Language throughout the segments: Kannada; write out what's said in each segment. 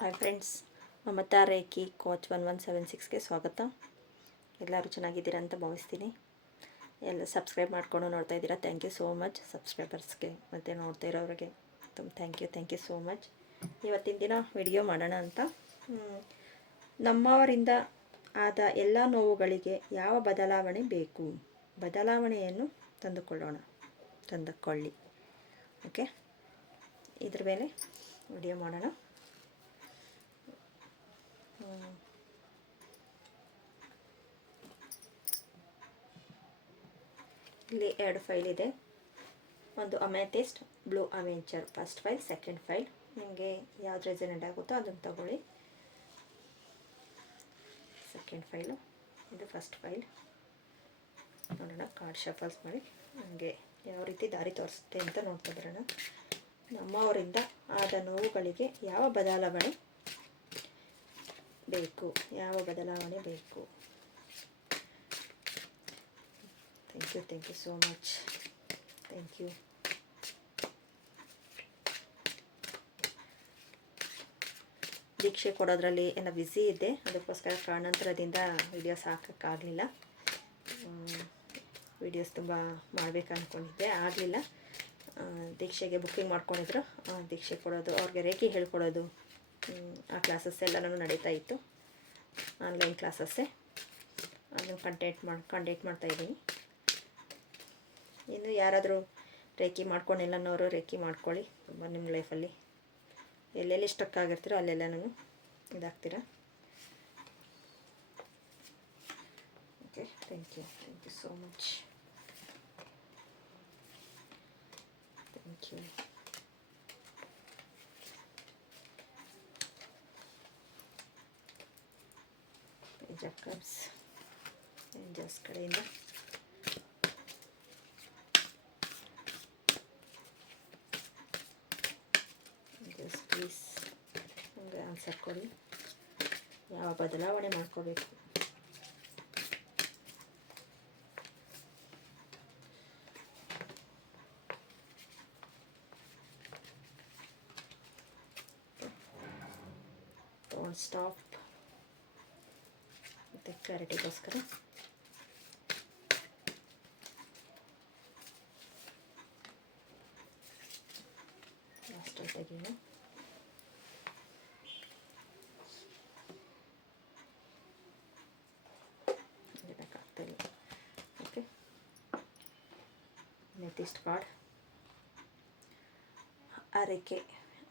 Hi friends, Mamata Rekhi coach 1176ಗೆ ಸ್ವಾಗತ. ಎಲ್ಲರೂ ಚೆನ್ನಾಗಿದ್ದೀರಾ ಅಂತ ಭಾವಿಸ್ತೀನಿ. ಎಲ್ಲ ಸಬ್ಸ್ಕ್ರೈಬ್ ಮಾಡ್ಕೊಂಡು ನೋಡ್ತಾ ಇದ್ದೀರಾ, ಥ್ಯಾಂಕ್ ಯು ಸೋ ಮಚ್. ಸಬ್ಸ್ಕ್ರೈಬರ್ಸ್ಗೆ ಮತ್ತು ನೋಡ್ತಾ ಇರೋರಿಗೆ ಥ್ಯಾಂಕ್ ಯು ಸೋ ಮಚ್. ಇವತ್ತಿನ ದಿನ ವಿಡಿಯೋ ಮಾಡೋಣ ಅಂತ. ನಮ್ಮವರಿಂದ ಆದ ಎಲ್ಲ ನೋವುಗಳಿಗೆ ಯಾವ ಬದಲಾವಣೆ ಬೇಕು, ಬದಲಾವಣೆಯನ್ನು ತಂದುಕೊಳ್ಳಿ. ಓಕೆ, ಇದ್ರ ಮೇಲೆ ವಿಡಿಯೋ ಮಾಡೋಣ. ಇಲ್ಲಿ 2 ಫೈಲ್ ಇದೆ. ಒಂದು amethyst blue adventure first file, second file. ನಿಮಗೆ ಯಾವ್ದು ರೆಸನೆಂಟ್ ಆಗುತ್ತೋ ಅದನ್ನು ತಗೊಳ್ಳಿ. ಸೆಕೆಂಡ್ ಫೈಲು, ಇದು ಫಸ್ಟ್ ಫೈಲ್. ನೋಡೋಣ, ಕಾರ್ಡ್ ಶಫಲ್ಸ್ ಮಾಡಿ ನನಗೆ ಯಾವ ರೀತಿ ದಾರಿ ತೋರಿಸುತ್ತೆ ಅಂತ ನೋಡ್ತಾ ಬರೋಣ. ನಮ್ಮವರಿಂದ ಆದ ನೋವುಗಳಿಗೆ ಯಾವ ಬದಲಾವಣೆ ಬೇಕು, thank you so much. Thank you. ದೀಕ್ಷೆ ಕೊಡೋದ್ರಲ್ಲಿ ಎಲ್ಲ ಬ್ಯುಸಿ ಇದ್ದೆ, ಅದಕ್ಕೋಸ್ಕರ ಕಾರಣಾಂತರದಿಂದ ವೀಡಿಯೋಸ್ ಹಾಕೋಕ್ಕಾಗಲಿಲ್ಲ. ವೀಡಿಯೋಸ್ ತುಂಬ ಮಾಡಬೇಕು ಅಂದ್ಕೊಂಡಿದ್ದೆ, ಆಗಲಿಲ್ಲ. ದೀಕ್ಷೆಗೆ ಬುಕ್ಕಿಂಗ್ ಮಾಡ್ಕೊಂಡಿದ್ರು, ದೀಕ್ಷೆ ಕೊಡೋದು, ಅವ್ರಿಗೆ ರೇಖಿ ಹೇಳ್ಕೊಡೋದು, ಆ ಕ್ಲಾಸಸ್ ಎಲ್ಲನೂ ನಡೀತಾ ಇತ್ತು. ಆನ್ಲೈನ್ ಕ್ಲಾಸಸ್ಸೇ, ಅದನ್ನು ಕಂಡಕ್ಟ್ ಮಾಡ್ತಾಯಿದ್ದೀನಿ. ಇನ್ನು ಯಾರಾದರೂ ರೇಖಿ ಮಾಡ್ಕೊಂಡಿಲ್ಲನವರು ರೇಖಿ ಮಾಡ್ಕೊಳ್ಳಿ. ತುಂಬ ನಿಮ್ಮ ಲೈಫಲ್ಲಿ ಎಲ್ಲೆಲ್ಲಿ ಸ್ಟಕ್ ಆಗಿರ್ತೀರೋ ಅಲ್ಲೆಲ್ಲನೂ ಇದಾಗ್ತೀರ. Okay, thank you so much. Thank you. Page of cups angels ಕಡೆಯಿಂದ ಪ್ಲೀಸ್ ನಮಗೆ ಆನ್ಸರ್ ಕೊಡಿ. ಯಾವ ಬದಲಾವಣೆ ಮಾಡ್ಕೋಬೇಕು? ಡೋಂಟ್ ಸ್ಟಾಪ್ ಮತ್ತು ಕ್ಲಾರಿಟಿಗೋಸ್ಕರ ಲಾಸ್ಟಲ್ಲಿ ತೆಗೆಯೋಣ. ಓಕೆ, ನೆಕ್ಸ್ಟ್ ಕಾರ್ಡ್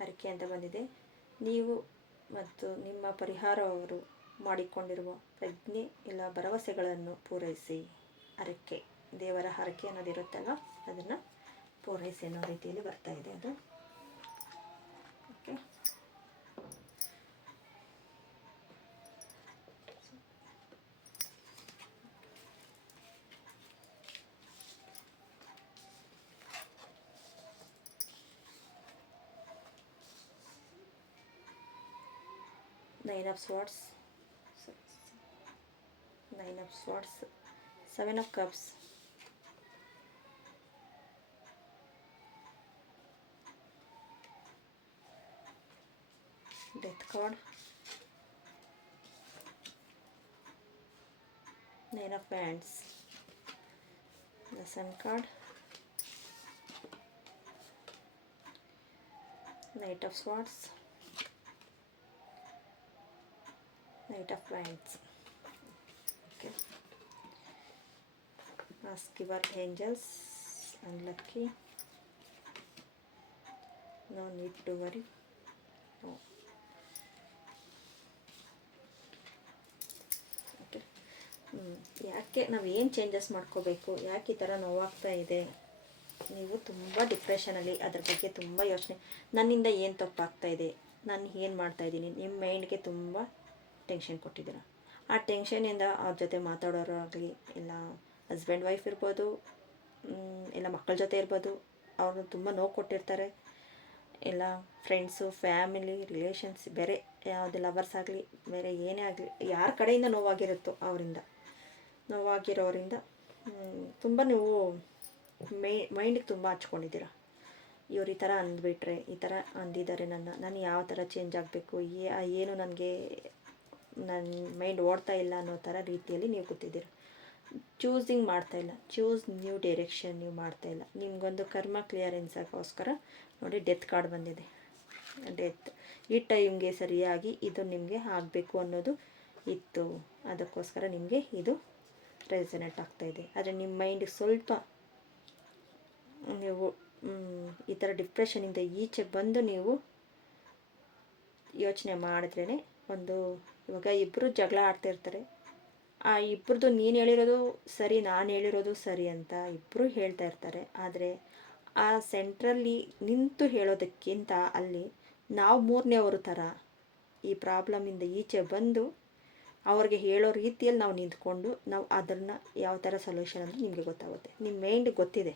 ಅರಿಕೆ ಅಂತ ಬಂದಿದೆ. ನೀವು ಮತ್ತು ನಿಮ್ಮ ಪರಿಹಾರವರು ಮಾಡಿಕೊಂಡಿರುವ ಪ್ರಜ್ಞೆ ಇಲ್ಲ ಭರವಸೆಗಳನ್ನು ಪೂರೈಸಿ. ಅರಿಕೆ, ದೇವರ ಹರಕೆ ಅನ್ನೋದಿರುತ್ತಲ್ಲ, ಅದನ್ನು ಪೂರೈಸಿ ಅನ್ನೋ ರೀತಿಯಲ್ಲಿ ಬರ್ತಾ ಇದೆ ಅದು. Okay, Nine of Swords, 7 of Cups, Death card, 9 of Wands, the Sun card, Knight of Swords, Knight of Wands. Okay, ask your angels, unlucky, no need to worry. No. Okay, ಯಾಕೆ ನಾವು ಏನು ಚೇಂಜಸ್ ಮಾಡ್ಕೋಬೇಕು, ಯಾಕೆ ಈ ಥರ ನೋವಾಗ್ತಾ ಇದೆ? ನೀವು ತುಂಬ ಡಿಪ್ರೆಷನಲ್ಲಿ, ಅದ್ರ ಬಗ್ಗೆ ತುಂಬ ಯೋಚನೆ, ನನ್ನಿಂದ ಏನು ತಪ್ಪಾಗ್ತಾ ಇದೆ, ನಾನು ಏನು ಮಾಡ್ತಾಯಿದ್ದೀನಿ, ನಿಮ್ಮ ಮೈಂಡ್ಗೆ ತುಂಬ ಟೆನ್ಷನ್ ಕೊಟ್ಟಿದ್ದೀರ. ಆ ಟೆನ್ಷನಿಂದ ಅವ್ರ ಜೊತೆ ಮಾತಾಡೋರು ಆಗಲಿ, ಇಲ್ಲ ಹಸ್ಬೆಂಡ್ ವೈಫ್ ಇರ್ಬೋದು, ಇಲ್ಲ ಮಕ್ಕಳ ಜೊತೆ ಇರ್ಬೋದು, ಅವರು ತುಂಬ ನೋವು ಕೊಟ್ಟಿರ್ತಾರೆ. ಇಲ್ಲ ಫ್ರೆಂಡ್ಸು, ಫ್ಯಾಮಿಲಿ, ರಿಲೇಷನ್ಸ್, ಬೇರೆ ಯಾವುದೇ ಲವರ್ಸ್ ಆಗಲಿ, ಬೇರೆ ಏನೇ ಆಗಲಿ, ಯಾರ ಕಡೆಯಿಂದ ನೋವಾಗಿರುತ್ತೋ ನೋವಾಗಿರೋರಿಂದ ತುಂಬ ನೀವು ಮೈಂಡಿಗೆ ತುಂಬ ಹಚ್ಕೊಂಡಿದ್ದೀರ. ಇವ್ರು ಈ ಥರ ಅಂದ್ಬಿಟ್ರೆ, ಈ ಥರ ಅಂದಿದ್ದಾರೆ ನಾನು ಯಾವ ಥರ ಚೇಂಜ್ ಆಗಬೇಕು, ಏನು ನನಗೆ ನನ್ನ ಮೈಂಡ್ ಓಡ್ತಾ ಇಲ್ಲ ಅನ್ನೋ ಥರ ರೀತಿಯಲ್ಲಿ ನೀವು ಕೂತಿದ್ದೀರ. ಚೂಸಿಂಗ್ ಮಾಡ್ತಾಯಿಲ್ಲ, ಚೂಸ್ ನ್ಯೂ ಡೈರೆಕ್ಷನ್ ನೀವು ಮಾಡ್ತಾಯಿಲ್ಲ. ನಿಮಗೊಂದು ಕರ್ಮ ಕ್ಲಿಯರೆನ್ಸ್ಗೋಸ್ಕರ ನೋಡಿ ಡೆತ್ ಕಾರ್ಡ್ ಬಂದಿದೆ. ಡೆತ್ ಈ ಟೈಮ್ಗೆ ಸರಿಯಾಗಿ ಇದು ನಿಮಗೆ ಆಗಬೇಕು ಅನ್ನೋದು ಇತ್ತು, ಅದಕ್ಕೋಸ್ಕರ ನಿಮಗೆ ಇದು ರೆಸನೇಟ್ ಆಗ್ತಾಯಿದೆ. ಆದರೆ ನಿಮ್ಮ ಮೈಂಡಿಗೆ ಸ್ವಲ್ಪ ನೀವು ಈ ಥರ ಡಿಪ್ರೆಷನಿಂದ ಈಚೆ ಬಂದು ನೀವು ಯೋಚನೆ ಮಾಡಿದ್ರೇ ಒಂದು, ಇವಾಗ ಇಬ್ಬರು ಜಗಳ ಆಡ್ತಿರ್ತಾರೆ, ಆ ಇಬ್ಬರದು ನೀನು ಹೇಳಿರೋದು ಸರಿ, ನಾನು ಹೇಳಿರೋದು ಸರಿ ಅಂತ ಇಬ್ಬರು ಹೇಳ್ತಾ ಇರ್ತಾರೆ. ಆದರೆ ಆ ಸೆಂಟ್ರಲ್ಲಿ ನಿಂತು ಹೇಳೋದಕ್ಕಿಂತ ಅಲ್ಲಿ ನಾವು ಮೂರನೇವರು ಥರ ಈ ಪ್ರಾಬ್ಲಮಿಂದ ಈಚೆ ಬಂದು ಅವ್ರಿಗೆ ಹೇಳೋ ರೀತಿಯಲ್ಲಿ ನಾವು ನಿಂತ್ಕೊಂಡು ನಾವು ಅದನ್ನು ಯಾವ ಥರ ಸೊಲ್ಯೂಷನ್ ಅಂತ ನಿಮಗೆ ಗೊತ್ತಾಗುತ್ತೆ. ನಿಮ್ಮ ಮೈಂಡ್ ಗೊತ್ತಿದೆ,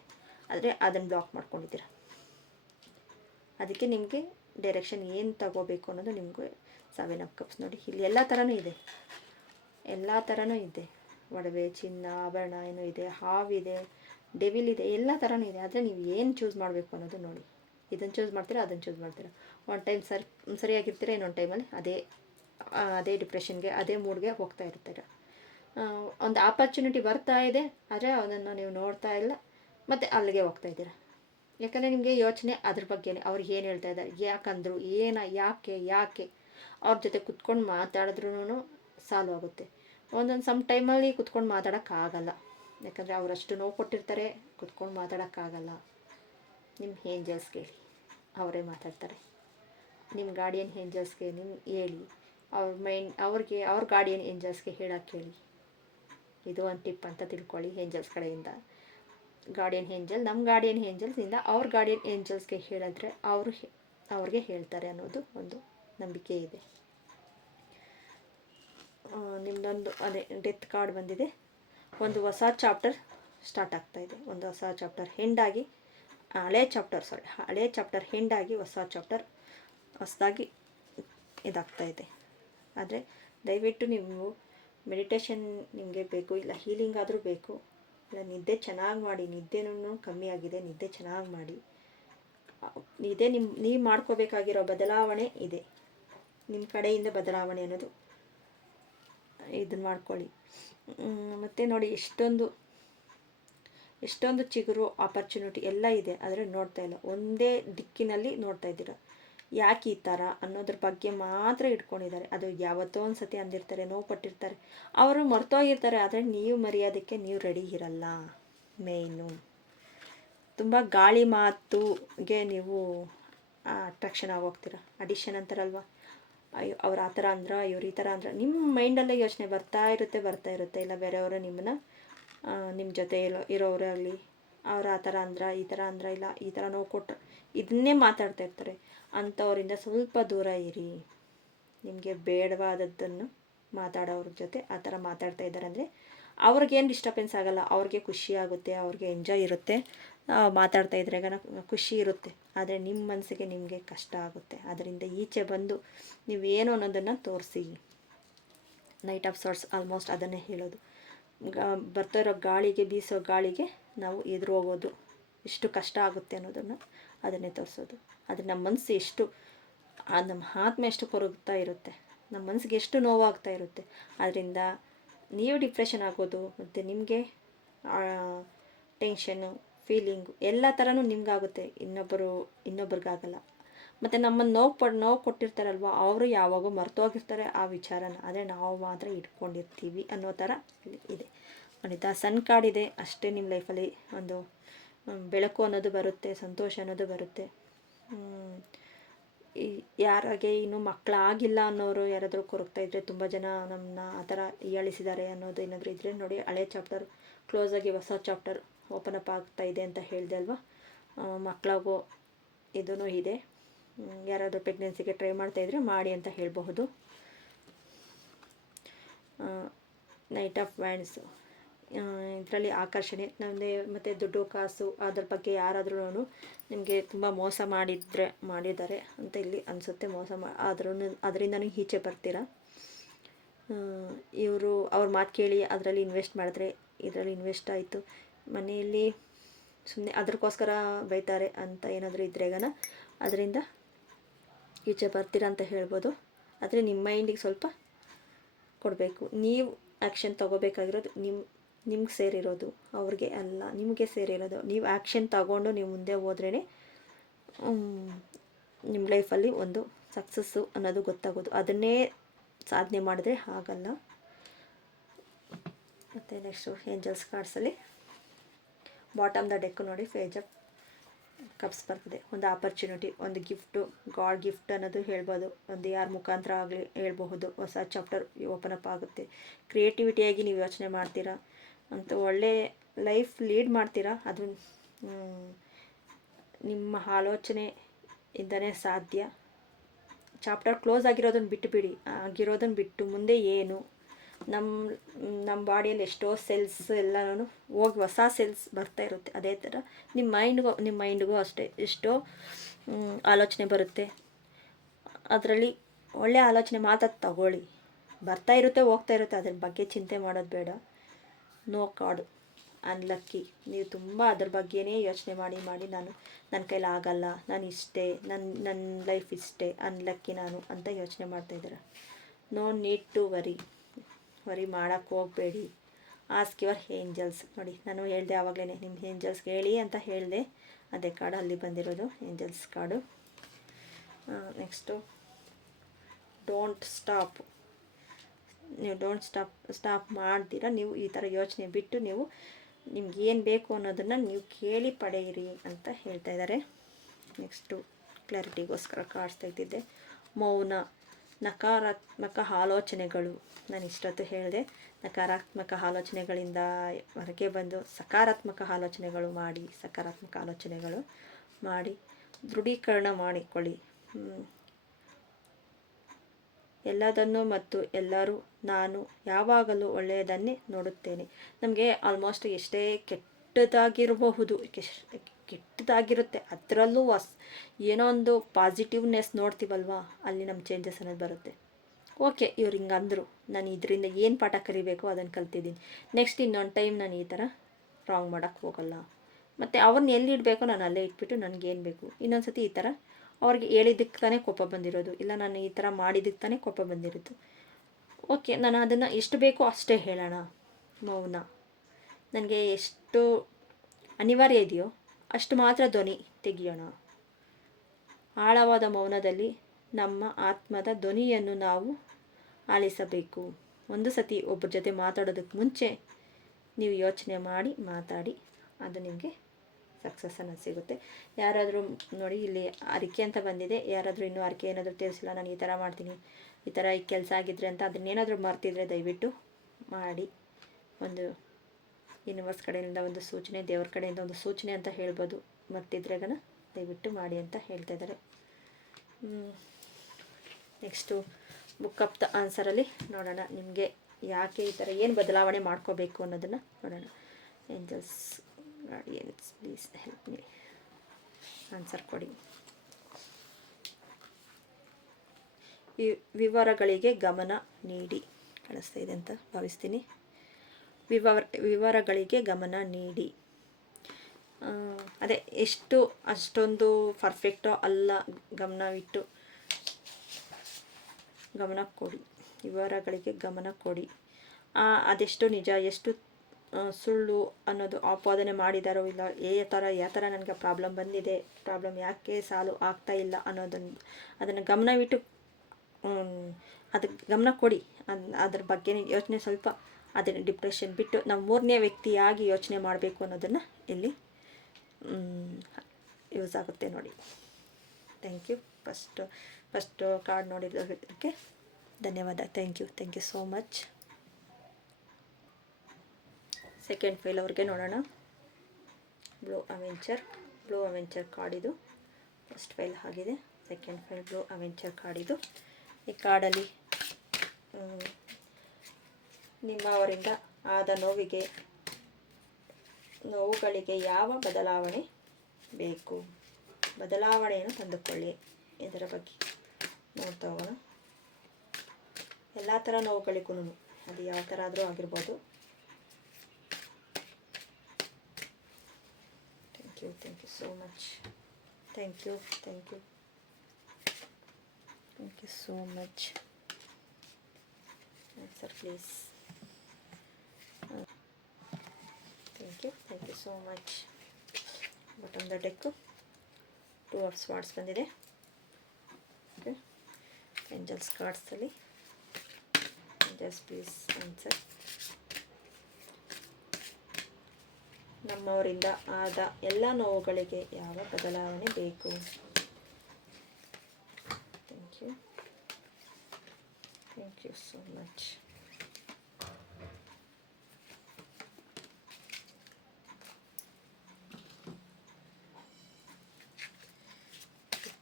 ಆದರೆ ಅದನ್ನು ಬ್ಲಾಕ್ ಮಾಡ್ಕೊಂಡಿದ್ದೀರ. ಅದಕ್ಕೆ ನಿಮಗೆ ಡೈರೆಕ್ಷನ್ ಏನು ತಗೋಬೇಕು ಅನ್ನೋದು ನಿಮಗೆ 7 ಆಫ್ ಕಪ್ಸ್ ನೋಡಿ, ಇಲ್ಲಿ ಎಲ್ಲ ಥರನೂ ಇದೆ, ಎಲ್ಲ ಥರನೂ ಇದೆ. ಒಡವೆ, ಚಿನ್ನ, ಆಭರಣ ಏನೋ ಇದೆ, ಹಾವಿದೆ, ಡೆವಿಲ್ ಇದೆ, ಎಲ್ಲ ಥರನೂ ಇದೆ. ಆದರೆ ನೀವು ಏನು ಚೂಸ್ ಮಾಡಬೇಕು ಅನ್ನೋದು ನೋಡಿ. ಇದನ್ನು ಚೂಸ್ ಮಾಡ್ತೀರಾ, ಅದನ್ನು ಚೂಸ್ ಮಾಡ್ತೀರಾ. ಒಂದು ಟೈಮ್ ಸರಿಯಾಗಿರ್ತೀರ, ಇನ್ನೊಂದು ಟೈಮಲ್ಲಿ ಅದೇ ಡಿಪ್ರೆಷನ್ಗೆ, ಅದೇ ಮೂಡ್ಗೆ ಹೋಗ್ತಾ ಇರ್ತೀರ. ಒಂದು ಆಪರ್ಚುನಿಟಿ ಬರ್ತಾ ಇದೆ, ಆದರೆ ಅದನ್ನು ನೀವು ನೋಡ್ತಾ ಇಲ್ಲ, ಮತ್ತು ಅಲ್ಲಿಗೆ ಹೋಗ್ತಾ ಇದ್ದೀರ. ಯಾಕಂದರೆ ನಿಮಗೆ ಯೋಚನೆ ಅದ್ರ ಬಗ್ಗೆನೇ, ಅವ್ರಿಗೆ ಏನು ಹೇಳ್ತಾ ಇದ್ದಾರೆ, ಯಾಕಂದ್ರು, ಯಾಕೆ ಅವ್ರ ಜೊತೆ ಕುತ್ಕೊಂಡು ಮಾತಾಡಿದ್ರೂ ಸಾಲ್ವ್ ಆಗುತ್ತೆ. ಒಂದೊಂದು ಸಮ್ ಟೈಮಲ್ಲಿ ಕುತ್ಕೊಂಡು ಮಾತಾಡೋಕ್ಕಾಗಲ್ಲ, ಯಾಕಂದರೆ ಅವರಷ್ಟು ನೋವು ಕೊಟ್ಟಿರ್ತಾರೆ, ಕುತ್ಕೊಂಡು ಮಾತಾಡೋಕ್ಕಾಗಲ್ಲ. ನಿಮ್ಮ ಏಂಜಲ್ಸ್ ಕೇಳಿ, ಅವರೇ ಮಾತಾಡ್ತಾರೆ. ನಿಮ್ಮ ಗಾರ್ಡಿಯನ್ ಏಂಜಲ್ಸ್ಗೆ ನಿಮ್ಮ ಹೇಳಿ, ಅವ್ರ ಗಾರ್ಡಿಯನ್ ಏಂಜಲ್ಸ್ಗೆ ಹೇಳೋಕ್ಕೆ ಹೇಳಿ. ಇದು ಒಂದು ಟಿಪ್ ಅಂತ ತಿಳ್ಕೊಳ್ಳಿ ಏಂಜಲ್ಸ್ ಕಡೆಯಿಂದ. ಗಾರ್ಡಿಯನ್ ಏಂಜಲ್, ನಮ್ಮ ಗಾರ್ಡಿಯನ್ ಏಂಜಲ್ಸಿಂದ ಅವ್ರ ಗಾರ್ಡಿಯನ್ ಏಂಜಲ್ಸ್ಗೆ ಹೇಳಿದ್ರೆ ಅವ್ರಿಗೆ ಹೇಳ್ತಾರೆ ಅನ್ನೋದು ಒಂದು ನಂಬಿಕೆ ಇದೆ. ನಿಮ್ಮದೊಂದು ಅದೇ ಡೆತ್ ಕಾರ್ಡ್ ಬಂದಿದೆ. ಒಂದು ಹೊಸ ಚಾಪ್ಟರ್ ಸ್ಟಾರ್ಟ್ ಆಗ್ತಾಯಿದೆ, ಒಂದು ಹೊಸ ಚಾಪ್ಟರ್ ಹೆಂಡಾಗಿ, ಹಳೆ ಚಾಪ್ಟರ್ ಹೆಂಡಾಗಿ ಹೊಸ ಚಾಪ್ಟರ್ ಹೊಸದಾಗಿ ಇದಾಗ್ತಾಯಿದೆ. ಆದರೆ ದಯವಿಟ್ಟು ನೀವು ಮೆಡಿಟೇಷನ್ ನಿಮಗೆ ಬೇಕು, ಇಲ್ಲ ಹೀಲಿಂಗ್ ಆದರೂ ಬೇಕು, ಇಲ್ಲ ನಿದ್ದೆ ಚೆನ್ನಾಗಿ ಮಾಡಿ. ನಿದ್ದೆನೂ ಕಮ್ಮಿ ಆಗಿದೆ, ನಿದ್ದೆ ಚೆನ್ನಾಗಿ ಮಾಡಿ. ಇದೇ ನೀವು ಮಾಡ್ಕೋಬೇಕಾಗಿರೋ ಬದಲಾವಣೆ ಇದೆ, ನಿಮ್ಮ ಕಡೆಯಿಂದ ಬದಲಾವಣೆ ಅನ್ನೋದು ಇದನ್ನು ಮಾಡ್ಕೊಳ್ಳಿ. ಮತ್ತು ನೋಡಿ, ಎಷ್ಟೊಂದು ಚಿಗುರು ಆಪರ್ಚುನಿಟಿ ಎಲ್ಲ ಇದೆ, ಆದರೆ ನೋಡ್ತಾ ಇಲ್ಲ, ಒಂದೇ ದಿಕ್ಕಿನಲ್ಲಿ ನೋಡ್ತಾ ಇದ್ದೀರ. ಯಾಕೆ ಈ ಥರ ಅನ್ನೋದ್ರ ಬಗ್ಗೆ ಮಾತ್ರ ಇಟ್ಕೊಂಡಿದ್ದಾರೆ. ಅದು ಯಾವತ್ತೋ ಒಂದು ಸತಿ ಅಂದಿರ್ತಾರೆ, ನೋವು ಪಟ್ಟಿರ್ತಾರೆ, ಅವರು ಮರ್ತೋಗಿರ್ತಾರೆ. ಆದರೆ ನೀವು ಮರೆಯೋದಕ್ಕೆ ನೀವು ರೆಡಿ ಇರಲ್ಲ. ಮೇಯ್ನು ತುಂಬ ಗಾಳಿ ಮಾತುಗೆ ನೀವು ಅಟ್ರಾಕ್ಷನ್ ಆಗೋಗ್ತೀರ. ಅಡಿಷನ್ ಅಂತಾರಲ್ವ, ಅಯ್ಯೋ ಅವ್ರು ಆ ಥರ ಅಂದ್ರೆ, ಇವ್ರು ಈ ಥರ ಅಂದ್ರೆ, ನಿಮ್ಮ ಮೈಂಡಲ್ಲೇ ಯೋಚನೆ ಬರ್ತಾ ಇರುತ್ತೆ. ಇಲ್ಲ ಬೇರೆಯವರು ನಿಮ್ಮ ಜೊತೆ ಇರೋರೇ ಆಗಲಿ, ಅವ್ರು ಆ ಥರ ಅಂದ್ರೆ, ಈ ಥರ ಅಂದ್ರೆ, ಇಲ್ಲ ಈ ಥರ ನೋವು ಕೊಟ್ಟರು, ಇದನ್ನೇ ಮಾತಾಡ್ತಾ ಇರ್ತಾರೆ. ಅಂಥವರಿಂದ ಸ್ವಲ್ಪ ದೂರ ಇರಿ. ನಿಮಗೆ ಬೇಡವಾದದ್ದನ್ನು ಮಾತಾಡೋರ ಜೊತೆ ಆ ಥರ ಮಾತಾಡ್ತಾ ಇದ್ದಾರೆ ಅಂದರೆ ಅವ್ರಿಗೇನು ಡಿಸ್ಟರ್ಬೆನ್ಸ್ ಆಗೋಲ್ಲ, ಅವ್ರಿಗೆ ಖುಷಿ ಆಗುತ್ತೆ, ಅವ್ರಿಗೆ ಎಂಜಾಯ್ ಇರುತ್ತೆ, ಮಾತಾಡ್ತಾ ಇದ್ರೆ ಖುಷಿ ಇರುತ್ತೆ. ಆದರೆ ನಿಮ್ಮ ಮನಸ್ಸಿಗೆ ನಿಮಗೆ ಕಷ್ಟ ಆಗುತ್ತೆ. ಅದರಿಂದ ಈಚೆ ಬಂದು ನೀವೇನು ಅನ್ನೋದನ್ನು ತೋರಿಸಿ. ನೈಟ್ ಆಫ್ ಸಾರ್ಟ್ಸ್ ಆಲ್ಮೋಸ್ಟ್ ಅದನ್ನೇ ಹೇಳೋದು. ಬರ್ತಾ ಇರೋ ಗಾಳಿಗೆ, ಬೀಸೋ ಗಾಳಿಗೆ ನಾವು ಎದುರು ಹೋಗೋದು ಎಷ್ಟು ಕಷ್ಟ ಆಗುತ್ತೆ ಅನ್ನೋದನ್ನು ಅದನ್ನೇ ತೋರಿಸೋದು. ಆದರೆ ನಮ್ಮ ಮನಸ್ಸು ಎಷ್ಟು, ನಮ್ಮ ಆತ್ಮ ಎಷ್ಟು ಕೊರಗ್ತಾ ಇರುತ್ತೆ, ನಮ್ಮ ಮನಸ್ಸಿಗೆ ಎಷ್ಟು ನೋವಾಗ್ತಾ ಇರುತ್ತೆ. ಆದ್ದರಿಂದ ನೀವು ಡಿಪ್ರೆಷನ್ ಆಗೋದು, ಮತ್ತು ನಿಮಗೆ ಟೆನ್ಷನ್ನು, ಫೀಲಿಂಗು ಎಲ್ಲ ಥರನೂ ನಿಮ್ಗಾಗುತ್ತೆ, ಇನ್ನೊಬ್ರಿಗಾಗಲ್ಲ. ಮತ್ತು ನಮ್ಮನ್ನು ನೋವು ಕೊಟ್ಟಿರ್ತಾರಲ್ವ, ಅವರು ಯಾವಾಗೂ ಮರ್ತೋಗಿರ್ತಾರೆ ಆ ವಿಚಾರನ, ಆದರೆ ನಾವು ಮಾತ್ರ ಇಟ್ಕೊಂಡಿರ್ತೀವಿ ಅನ್ನೋ ಥರ ಇದೆ. ಖಂಡಿತ ಸಣ್ಣ ಕಾಡಿದೆ ಅಷ್ಟೇ. ನಿಮ್ಮ ಲೈಫಲ್ಲಿ ಒಂದು ಬೆಳಕು ಅನ್ನೋದು ಬರುತ್ತೆ, ಸಂತೋಷ ಅನ್ನೋದು ಬರುತ್ತೆ. ಯಾರಾಗೆ ಇನ್ನೂ ಮಕ್ಕಳಾಗಿಲ್ಲ ಅನ್ನೋರು ಯಾರಾದರೂ ಕೊರಗ್ತಾ ಇದ್ದರೆ, ತುಂಬ ಜನ ನಮ್ಮನ್ನ ಆ ಥರ ಹೀಯಾಳಿಸಿದ್ದಾರೆ ಅನ್ನೋದು ಏನಾದರೂ ಇದ್ದರೆ ನೋಡಿ, ಹಳೆ ಚಾಪ್ಟರ್ ಕ್ಲೋಸ್ ಆಗಿ ಹೊಸ ಚಾಪ್ಟರ್ ಓಪನ್ ಅಪ್ ಆಗ್ತಾ ಇದೆ ಅಂತ ಹೇಳಿದೆ ಅಲ್ವಾ. ಮಕ್ಕಳಾಗೋ ಇದೂ ಇದೆ. ಯಾರಾದರೂ ಪ್ರೆಗ್ನೆನ್ಸಿಗೆ ಟ್ರೈ ಮಾಡ್ತಾಯಿದ್ರೆ ಮಾಡಿ ಅಂತ ಹೇಳಬಹುದು. ನೈಟ್ ಆಫ್ ವ್ಯಾಂಡ್ಸು, ಇದರಲ್ಲಿ ಆಕರ್ಷಣೆ ನಮ್ಮದೇ. ಮತ್ತು ದುಡ್ಡು ಕಾಸು ಅದ್ರ ಬಗ್ಗೆ ಯಾರಾದ್ರೂ ನಿಮಗೆ ತುಂಬ ಮೋಸ ಮಾಡಿದ್ದಾರೆ ಅಂತ ಇಲ್ಲಿ ಅನಿಸುತ್ತೆ. ಅದರಿಂದನೂ ಈಚೆ ಬರ್ತೀರಾ. ಅವ್ರ ಮಾತು ಕೇಳಿ ಅದರಲ್ಲಿ ಇನ್ವೆಸ್ಟ್ ಮಾಡಿದ್ರೆ ಇದರಲ್ಲಿ ಇನ್ವೆಸ್ಟ್ ಆಯಿತು. ಮನೆಯಲ್ಲಿ ಸುಮ್ಮನೆ ಅದಕ್ಕೋಸ್ಕರ ಬೈತಾರೆ ಅಂತ ಏನಾದರೂ ಇದ್ರೇಗನ ಅದರಿಂದ ಈಚೆ ಬರ್ತೀರಾ ಅಂತ ಹೇಳ್ಬೋದು. ಆದರೆ ನಿಮ್ಮ ಮೈಂಡಿಗೆ ಸ್ವಲ್ಪ ಕೊಡಬೇಕು. ನೀವು ಆ್ಯಕ್ಷನ್ ತೊಗೋಬೇಕಾಗಿರೋದು ನಿಮ್ಗೆ ಸೇರಿರೋದು, ಅವ್ರಿಗೆ ಅಲ್ಲ, ನಿಮಗೆ ಸೇರಿರೋದು. ನೀವು ಆ್ಯಕ್ಷನ್ ತಗೊಂಡು ನೀವು ಮುಂದೆ ಹೋದ್ರೇ ನಿಮ್ಮ ಲೈಫಲ್ಲಿ ಒಂದು ಸಕ್ಸಸ್ಸು ಅನ್ನೋದು ಗೊತ್ತಾಗೋದು. ಅದನ್ನೇ ಸಾಧನೆ ಮಾಡಿದ್ರೆ ಆಗಲ್ಲ. ಮತ್ತು ನೆಕ್ಸ್ಟು ಏಂಜಲ್ಸ್ ಕಾರ್ಡ್ಸಲ್ಲಿ ಬಾಟಮ್ ದ ಡೆಕ್ ನೋಡಿ, ಪೇಜ್ ಆಫ್ ಕಪ್ಸ್ ಬರ್ತದೆ. ಒಂದು ಆಪರ್ಚುನಿಟಿ, ಒಂದು ಗಿಫ್ಟು, ಗಾಡ್ ಗಿಫ್ಟ್ ಅನ್ನೋದು ಹೇಳ್ಬೋದು. ಒಂದು ಯಾರ ಮುಖಾಂತರ ಆಗಲಿ ಹೇಳ್ಬಹುದು. ಹೊಸ ಚಾಪ್ಟರ್ ಓಪನ್ ಅಪ್ ಆಗುತ್ತೆ. ಕ್ರಿಯೇಟಿವಿಟಿಯಾಗಿ ನೀವು ಯೋಚನೆ ಮಾಡ್ತೀರಾ ಅಂತ, ಒಳ್ಳೆ ಲೈಫ್ ಲೀಡ್ ಮಾಡ್ತೀರಾ. ಅದು ನಿಮ್ಮ ಆಲೋಚನೆಯಿಂದನೇ ಸಾಧ್ಯ. ಚಾಪ್ಟರ್ ಕ್ಲೋಸ್ ಆಗಿರೋದನ್ನು ಬಿಟ್ಟು ಮುಂದೆ ಏನು, ನಮ್ಮ ಬಾಡಿಯಲ್ಲಿ ಎಷ್ಟೋ ಸೆಲ್ಸ್ ಎಲ್ಲನೂ ಹೋಗಿ ಹೊಸ ಸೆಲ್ಸ್ ಬರ್ತಾ ಇರುತ್ತೆ. ಅದೇ ಥರ ನಿಮ್ಮ ಮೈಂಡ್ಗೂ ಅಷ್ಟೇ ಎಷ್ಟೋ ಆಲೋಚನೆ ಬರುತ್ತೆ. ಅದರಲ್ಲಿ ಒಳ್ಳೆ ಆಲೋಚನೆ ಮಾತ್ರ ತಗೊಳ್ಳಿ. ಬರ್ತಾ ಇರುತ್ತೆ, ಹೋಗ್ತಾ ಇರುತ್ತೆ, ಅದ್ರ ಬಗ್ಗೆ ಚಿಂತೆ ಮಾಡೋದು ಬೇಡ. No card unlucky. ನೀವು ತುಂಬ ಅದ್ರ ಬಗ್ಗೆನೇ ಯೋಚನೆ ಮಾಡಿ ನನ್ನ ಕೈಲಿ ಆಗಲ್ಲ, ನಾನು ಇಷ್ಟೇ, ನನ್ನ ಲೈಫ್ ಇಷ್ಟೇ, ಅನ್ಲಕ್ಕಿ ನಾನು ಅಂತ ಯೋಚನೆ ಮಾಡ್ತಾಯಿದ್ದೀರ. ನೋ ನೀಡ್ ಟು ವರಿ ಮಾಡೋಕ್ಕೆ ಹೋಗಬೇಡಿ. Ask your angels. ನೋಡಿ, ನಾನು ಹೇಳಿದೆ ಆವಾಗಲೇ, ನಿಮ್ಮ ಏಂಜಲ್ಸ್ಗೆ ಹೇಳಿ ಅಂತ ಹೇಳಿದೆ. ಅದೇ ಕಾರ್ಡು ಅಲ್ಲಿ ಬಂದಿರೋದು, angels card. Next don't stop. ನೀವು ಸ್ಟಾಪ್ ಮಾಡ್ತೀರಾ. ನೀವು ಈ ಥರ ಯೋಚನೆ ಬಿಟ್ಟು ನೀವು ನಿಮ್ಗೆ ಏನು ಬೇಕು ಅನ್ನೋದನ್ನು ನೀವು ಕೇಳಿ ಪಡೆಯಿರಿ ಅಂತ ಹೇಳ್ತಾ ಇದ್ದಾರೆ. ನೆಕ್ಸ್ಟು ಕ್ಲಾರಿಟಿಗೋಸ್ಕರ ಕಾರ್ಡ್ಸ್ ತೆಗೆದಿದ್ದೆ. ಮೌನ, ನಕಾರಾತ್ಮಕ ಆಲೋಚನೆಗಳು. ನಾನು ಇಷ್ಟೊತ್ತು ಹೇಳಿದೆ, ನಕಾರಾತ್ಮಕ ಆಲೋಚನೆಗಳಿಂದ ಹೊರಗೆ ಬಂದು ಸಕಾರಾತ್ಮಕ ಆಲೋಚನೆಗಳು ಮಾಡಿ ದೃಢೀಕರಣ ಮಾಡಿಕೊಳ್ಳಿ. ಎಲ್ಲದನ್ನು ಮತ್ತು ಎಲ್ಲರೂ ನಾನು ಯಾವಾಗಲೂ ಒಳ್ಳೆಯದನ್ನೇ ನೋಡುತ್ತೇನೆ. ನಮಗೆ ಆಲ್ಮೋಸ್ಟ್ ಎಷ್ಟೇ ಕೆಟ್ಟದಾಗಿರುತ್ತೆ, ಅದರಲ್ಲೂ ಏನೋ ಒಂದು ಪಾಸಿಟಿವ್ನೆಸ್ ನೋಡ್ತೀವಲ್ವ, ಅಲ್ಲಿ ನಮ್ಮ ಚೇಂಜಸ್ ಅನ್ನೋದು ಬರುತ್ತೆ. ಓಕೆ, ಇವ್ರು ಹಿಂಗೆ ಅಂದರು, ನಾನು ಇದರಿಂದ ಏನು ಪಾಠ ಕಲಿಬೇಕು ಅದನ್ನು ಕಲ್ತಿದ್ದೀನಿ. ನೆಕ್ಸ್ಟ್ ಇನ್ನೊಂದು ಟೈಮ್ ನಾನು ಈ ಥರ ರಾಂಗ್ ಮಾಡೋಕ್ಕೆ ಹೋಗಲ್ಲ. ಮತ್ತು ಅವ್ರನ್ನ ಎಲ್ಲಿಡಬೇಕೋ ನಾನು ಅಲ್ಲೇ ಇಟ್ಬಿಟ್ಟು ನನಗೇನು ಬೇಕು, ಇನ್ನೊಂದು ಸತಿ ಈ ಥರ ಅವ್ರಿಗೆ ಹೇಳಿದ್ದಕ್ಕೆ ತಾನೇ ಕೋಪ ಬಂದಿರೋದು, ಇಲ್ಲ ನಾನು ಈ ಥರ ಮಾಡಿದ್ದಕ್ಕೆ ತಾನೇ ಕೋಪ ಬಂದಿರೋದು. ಓಕೆ, ನಾನು ಅದನ್ನು ಎಷ್ಟು ಬೇಕೋ ಅಷ್ಟೇ ಹೇಳೋಣ. ಮೌನ, ನನಗೆ ಎಷ್ಟು ಅನಿವಾರ್ಯ ಇದೆಯೋ ಅಷ್ಟು ಮಾತ್ರ ಧ್ವನಿ ತೆಗೆಯೋಣ. ಆಳವಾದ ಮೌನದಲ್ಲಿ ನಮ್ಮ ಆತ್ಮದ ಧ್ವನಿಯನ್ನು ನಾವು ಆಲಿಸಬೇಕು. ಒಂದು ಸತಿ ಒಬ್ಬರ ಜೊತೆ ಮಾತಾಡೋದಕ್ಕೆ ಮುಂಚೆ ನೀವು ಯೋಚನೆ ಮಾತಾಡಿ, ಅದು ನಿಮಗೆ ಸಕ್ಸಸ್ ಅನ್ನೋದು ಸಿಗುತ್ತೆ. ಯಾರಾದರೂ ನೋಡಿ, ಇಲ್ಲಿ ಅರಿಕೆ ಅಂತ ಬಂದಿದೆ. ಯಾರಾದರೂ ಇನ್ನೂ ಅರಿಕೆ ಏನಾದರೂ ತಿಳಿಸಿಲ್ಲ, ನಾನು ಈ ಥರ ಮಾಡ್ತೀನಿ, ಈ ಥರ ಈ ಕೆಲಸ ಆಗಿದ್ರೆ ಅಂತ, ಅದನ್ನೇನಾದರೂ ಮರ್ತಿದ್ರೆ ದಯವಿಟ್ಟು ಮಾಡಿ. ಒಂದು ಯೂನಿವರ್ಸ್ ಕಡೆಯಿಂದ ಒಂದು ಸೂಚನೆ, ದೇವ್ರ ಕಡೆಯಿಂದ ಒಂದು ಸೂಚನೆ ಅಂತ ಹೇಳ್ಬೋದು. ಮರ್ತಿದ್ರೆಗನ ದಯವಿಟ್ಟು ಮಾಡಿ ಅಂತ ಹೇಳ್ತಾ ಇದ್ದಾರೆ. ನೆಕ್ಸ್ಟು ಬುಕ್ ಆಫ್ ದ ಆನ್ಸರಲ್ಲಿ ನೋಡೋಣ, ನಿಮಗೆ ಯಾಕೆ ಈ ಥರ ಏನು ಬದಲಾವಣೆ ಮಾಡ್ಕೋಬೇಕು ಅನ್ನೋದನ್ನು ನೋಡೋಣ. Angels guardians please help me, answer ಕೊಡಿ. ವಿವರಗಳಿಗೆ ಗಮನ ನೀಡಿ. ಕಾಣಿಸ್ತಾ ಇದೆ ಅಂತ ಭಾವಿಸ್ತೀನಿ. ವಿವರಗಳಿಗೆ ಗಮನ ನೀಡಿ. ಅದೇ ಎಷ್ಟು ಅಷ್ಟೊಂದು ಪರ್ಫೆಕ್ಟೋ ಅಲ್ಲ, ಗಮನ ಕೊಡಿ. ವಿವರಗಳಿಗೆ ಗಮನ ಕೊಡಿ. ಅದೆಷ್ಟು ನಿಜ, ಎಷ್ಟು ಸುಳ್ಳು ಅನ್ನೋದು ಆಪಾದನೆ ಮಾಡಿದಾರೋ ಇಲ್ಲ, ಯಾವ ಥರ ನನಗೆ ಪ್ರಾಬ್ಲಮ್ ಬಂದಿದೆ, ಪ್ರಾಬ್ಲಮ್ ಯಾಕೆ ಸಾಲ್ವ್ ಆಗ್ತಾ ಇಲ್ಲ ಅದನ್ನು ಗಮನವಿಟ್ಟು ಅದಕ್ಕೆ ಗಮನ ಕೊಡಿ. ಅದ್ರ ಬಗ್ಗೆ ಯೋಚನೆ ಸ್ವಲ್ಪ, ಅದನ್ನು ಡಿಪ್ರೆಷನ್ ಬಿಟ್ಟು ನಾವು ಮೂರನೇ ವ್ಯಕ್ತಿಯಾಗಿ ಯೋಚನೆ ಮಾಡಬೇಕು ಅನ್ನೋದನ್ನು ಇಲ್ಲಿ ಯೂಸ್ ಆಗುತ್ತೆ ನೋಡಿ. Thank you. ಫಸ್ಟು ಕಾರ್ಡ್ ನೋಡಿರೋದಕ್ಕೆ ಧನ್ಯವಾದ. Thank you so much. Second pile ಅವ್ರಿಗೆ ನೋಡೋಣ. ಬ್ಲೂ ಅವೆಂಚರ್ ಕಾರ್ಡ್ ಇದು. ಫಸ್ಟ್ ಫೈಲ್ ಆಗಿದೆ, second pile blue adventure card ಇದು. ಈ ಕಾರ್ಡಲ್ಲಿ ನಿಮ್ಮವರಿಂದ ಆದ ನೋವುಗಳಿಗೆ ಯಾವ ಬದಲಾವಣೆ ಬೇಕು, ಬದಲಾವಣೆಯನ್ನು ತಂದುಕೊಳ್ಳಿ. ಇದರ ಬಗ್ಗೆ ನೋಡ್ತಾ ಹೋಗೋಣ. ಎಲ್ಲ ಥರ ನೋವುಗಳಿಗೂ, ಅದು ಯಾವ ಥರ ಆದರೂ ಆಗಿರ್ಬೋದು. Thank you so much. Thank you so much. Answer please. Thank you so much. Bottom the deck 2 of swords ಬಂದಿದೆ. ಓಕೆ, ಏಂಜಲ್ಸ್ ಕಾರ್ಡ್ಸಲ್ಲಿ ಏಂಜಲ್ಸ್ ಪ್ಲೀಸ್ ಆನ್ಸರ್. ನಮ್ಮವರಿಂದ ಆದ ಎಲ್ಲ ನೋವುಗಳಿಗೆ ಯಾವ ಬದಲಾವಣೆ ಬೇಕು? Thank you so much.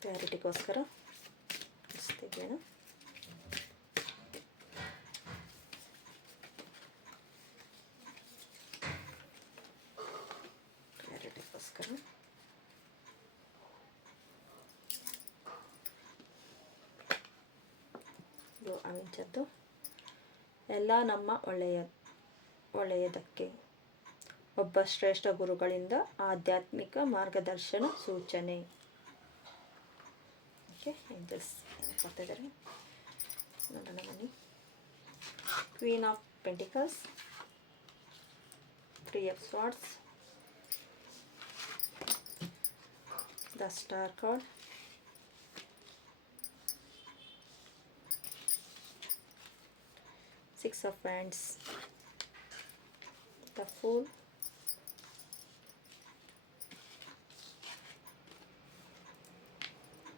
ಕ್ಲಾರಿಟಿಗೋಸ್ಕರ ತೆಗೆಯೋಣ. ಕ್ಲಾರಿಟಿಗೋಸ್ಕರ ಇದು ಅವಿಂಚದ್ದು. ಎಲ್ಲ ನಮ್ಮ ಒಳ್ಳೆಯದಕ್ಕೆ ಒಬ್ಬ ಶ್ರೇಷ್ಠ ಗುರುಗಳಿಂದ ಆಧ್ಯಾತ್ಮಿಕ ಮಾರ್ಗದರ್ಶನ ಸೂಚನೆ. ಓಕೆ, ಏಂಜಲ್ಸ್ ಕೊಡ್ತಾ ಇದ್ದಾರೆ, ನೋಡೋಣ ಬನ್ನಿ. Queen of pentacles, 3 of swords, the star card, Six of Wands, the Fool,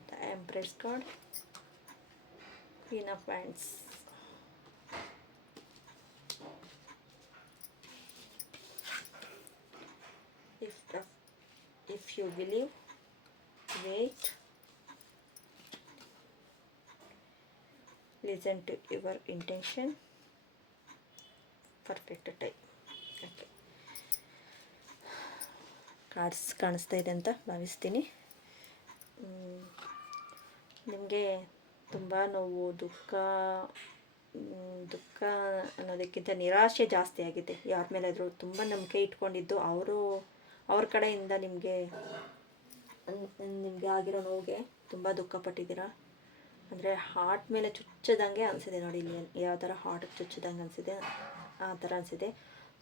the Empress card, Queen of Wands. If you believe, wait, listen to your intention, perfect time. Okay, cards ಕಾಣಿಸ್ತಾ ಇದೆ ಅಂತ ಭಾವಿಸ್ತೀನಿ. ನಿಮಗೆ ತುಂಬ ನೋವು, ದುಃಖ ಅನ್ನೋದಕ್ಕಿಂತ ನಿರಾಶೆ ಜಾಸ್ತಿ ಆಗಿದೆ. ಯಾರ ಮೇಲಾದರೂ ತುಂಬ ನಂಬಿಕೆ ಇಟ್ಕೊಂಡಿದ್ದು ಅವ್ರ ಕಡೆಯಿಂದ ನಿಮಗೆ ಆಗಿರೋ ನೋವಿಗೆ ತುಂಬ ದುಃಖಪಟ್ಟಿದ್ದೀರಾ. ಅಂದರೆ ಹಾರ್ಟ್ ಮೇಲೆ ಚುಚ್ಚದಂಗೆ ಅನಿಸಿದೆ ನೋಡಿ, ಇಲ್ಲಿ ಯಾವ ಥರ ಹಾರ್ಟಿಗೆ ಚುಚ್ಚದಂಗೆ ಅನಿಸಿದೆ, ಆ ಥರ ಅನಿಸಿದೆ.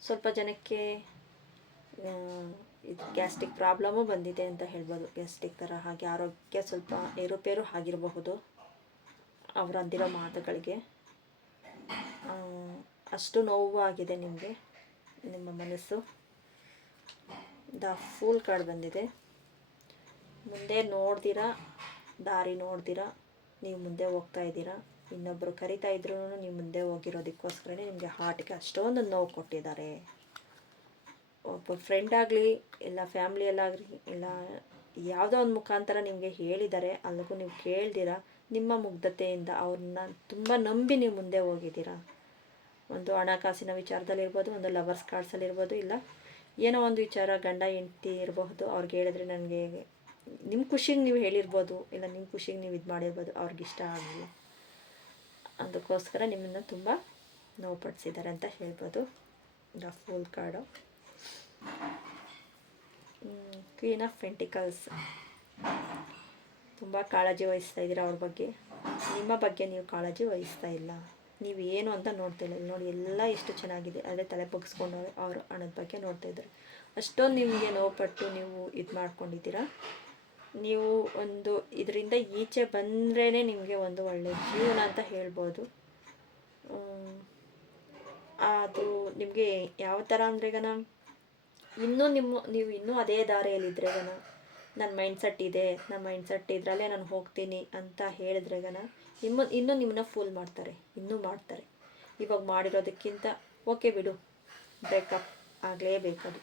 ಸ್ವಲ್ಪ ಜನಕ್ಕೆ ಇದು ಗ್ಯಾಸ್ಟ್ರಿಕ್ ಪ್ರಾಬ್ಲಮ್ಮು ಬಂದಿದೆ ಅಂತ ಹೇಳ್ಬೋದು. ಗ್ಯಾಸ್ಟ್ರಿಕ್ ಥರ, ಹಾಗೆ ಆರೋಗ್ಯ ಸ್ವಲ್ಪ ಏರುಪೇರು ಆಗಿರಬಹುದು ಅವ್ರು ಅಂದಿರೋ ಮಾತುಗಳಿಗೆ. ಅಷ್ಟು ನೋವು ಆಗಿದೆ ನಿಮಗೆ, ನಿಮ್ಮ ಮನಸ್ಸು. ದ ಫೂಲ್ ಕಾರ್ಡ್ ಬಂದಿದೆ. ಮುಂದೆ ನೋಡ್ದಿರಾ, ದಾರಿ ನೋಡ್ದಿರಾ ನೀವು ಮುಂದೆ ಹೋಗ್ತಾ ಇದ್ದೀರಾ. ಇನ್ನೊಬ್ಬರು ಕರಿತಾ ಇದ್ರೂ ನೀವು ಮುಂದೆ ಹೋಗಿರೋದಕ್ಕೋಸ್ಕರನೇ ನಿಮಗೆ ಹಾರ್ಟ್ಗೆ ಅಷ್ಟೊಂದು ನೋವು ಕೊಟ್ಟಿದ್ದಾರೆ. ಒಬ್ಬ ಫ್ರೆಂಡ್ ಆಗಲಿ, ಇಲ್ಲ ಫ್ಯಾಮ್ಲಿಯಲ್ಲಾಗಲಿ, ಇಲ್ಲ ಯಾವುದೋ ಒಂದು ಮುಖಾಂತರ ನಿಮಗೆ ಹೇಳಿದ್ದಾರೆ, ಅಲ್ಲಿಗೂ ನೀವು ಕೇಳ್ದಿರಾ ನಿಮ್ಮ ಮುಗ್ಧತೆಯಿಂದ ಅವ್ರನ್ನ ತುಂಬ ನಂಬಿ ನೀವು ಮುಂದೆ ಹೋಗಿದ್ದೀರಾ. ಒಂದು ಹಣಕಾಸಿನ ವಿಚಾರದಲ್ಲಿರ್ಬೋದು, ಒಂದು ಲವರ್ಸ್ ಕಾರ್ಡ್ಸಲ್ಲಿರ್ಬೋದು, ಇಲ್ಲ ಏನೋ ಒಂದು ವಿಚಾರ, ಗಂಡ ಹೆಂಡ್ತಿ ಇರಬಹುದು. ಅವ್ರಿಗೆ ಹೇಳಿದ್ರೆ ನನಗೆ ನಿಮ್ಮ ಖುಷಿಗೆ ನೀವು ಹೇಳಿರ್ಬೋದು, ಇಲ್ಲ ನಿಮ್ಮ ಖುಷಿಗೆ ನೀವು ಇದು ಮಾಡಿರ್ಬೋದು, ಅವ್ರಿಗಿಷ್ಟ ಆಗಲಿಲ್ಲ, ಅದಕ್ಕೋಸ್ಕರ ನಿಮ್ಮನ್ನು ತುಂಬ ನೋವುಪಡಿಸಿದ್ದಾರೆ ಅಂತ ಹೇಳ್ಬೋದು. The pool card. Queen of pentacles, ತುಂಬ ಕಾಳಜಿ ವಹಿಸ್ತಾ ಇದ್ದೀರಾ ಅವ್ರ ಬಗ್ಗೆ. ನಿಮ್ಮ ಬಗ್ಗೆ ನೀವು ಕಾಳಜಿ ವಹಿಸ್ತಾ ಇಲ್ಲ, ನೀವು ಏನು ಅಂತ ನೋಡ್ತಿಲ್ಲ. ನೋಡಿ ಎಲ್ಲ ಎಷ್ಟು ಚೆನ್ನಾಗಿದೆ, ಅದೇ ತಲೆ ಬಗ್ಸ್ಕೊಂಡು ಅವರು ಹಣದ ಬಗ್ಗೆ ನೋಡ್ತಾ ಇದ್ದಾರೆ. ಅಷ್ಟೊಂದು ನಿಮಗೆ ನೋವುಪಟ್ಟು ನೀವು ಇದು ಮಾಡ್ಕೊಂಡಿದ್ದೀರಾ. ನೀವು ಒಂದು ಇದರಿಂದ ಈಚೆ ಬಂದ್ರೇ ನಿಮಗೆ ಒಂದು ಒಳ್ಳೆಯ ಜೀವನ ಅಂತ ಹೇಳ್ಬೋದು. ಅದು ನಿಮಗೆ ಯಾವ ಥರ ಅಂದರೆ ನೀವು ಇನ್ನೂ ಅದೇ ದಾರಿಯಲ್ಲಿದ್ದರೆ ನನ್ನ ಮೈಂಡ್ಸೆಟ್ ಇದೆ, ನನ್ನ ಮೈಂಡ್ಸೆಟ್ ಇದರಲ್ಲೇ ನಾನು ಹೋಗ್ತೀನಿ ಅಂತ ಹೇಳಿದ್ರೆ ಇನ್ನೂ ನಿಮ್ಮನ್ನ ಫೂಲ್ ಮಾಡ್ತಾರೆ, ಇನ್ನೂ ಮಾಡ್ತಾರೆ. ಇವಾಗ ಮಾಡಿರೋದಕ್ಕಿಂತ ಓಕೆ ಬಿಡು, ಬ್ರೇಕಪ್ ಆಗಲೇಬೇಕದು.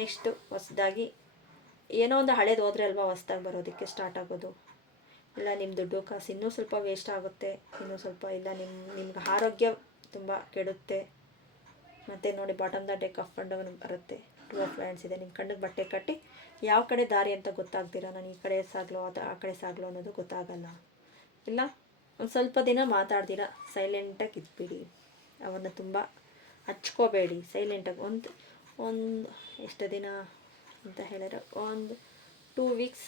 ನೆಕ್ಸ್ಟು ಹೊಸದಾಗಿ ಏನೋ ಒಂದು ಹಳೇದು ಹೋದರೆ ಅಲ್ವಾ ಹೊಸ್ದಾಗಿ ಬರೋದಕ್ಕೆ ಸ್ಟಾರ್ಟ್ ಆಗೋದು. ಇಲ್ಲ ನಿಮ್ಮ ದುಡ್ಡು ಕಾಸು ಇನ್ನೂ ಸ್ವಲ್ಪ ವೇಸ್ಟ್ ಆಗುತ್ತೆ, ಇನ್ನೂ ಸ್ವಲ್ಪ, ಇಲ್ಲ ನಿಮ್ಗೆ ಆರೋಗ್ಯ ತುಂಬ ಕೆಡುತ್ತೆ. ಮತ್ತು ನೋಡಿ, bottom the deck up and down ಬರುತ್ತೆ. 2 ಆಫ್ ವ್ಯಾಂಡ್ಸ್ ಇದೆ. ನಿಮ್ಮ ಕಣ್ಣಿಗೆ ಬಟ್ಟೆ ಕಟ್ಟಿ ಯಾವ ಕಡೆ ದಾರಿ ಅಂತ ಗೊತ್ತಾಗ್ತೀರಾ. ನಾನು ಈ ಕಡೆ ಸಾಗ್ಲೋ ಆ ಕಡೆ ಸಾಗ್ಲೋ ಅನ್ನೋದು ಗೊತ್ತಾಗಲ್ಲ. ಇಲ್ಲ ಒಂದು ಸ್ವಲ್ಪ ದಿನ ಮಾತಾಡ್ತೀರಾ, ಸೈಲೆಂಟಾಗಿ ಇದ್ಬಿಡಿ. ಅವ್ರನ್ನ ತುಂಬ ಹಚ್ಕೋಬೇಡಿ, ಸೈಲೆಂಟಾಗಿ ಒಂದು ಎಷ್ಟು ದಿನ ಅಂತ ಹೇಳಿದ್ರೆ ಒಂದು 2 ವೀಕ್ಸ್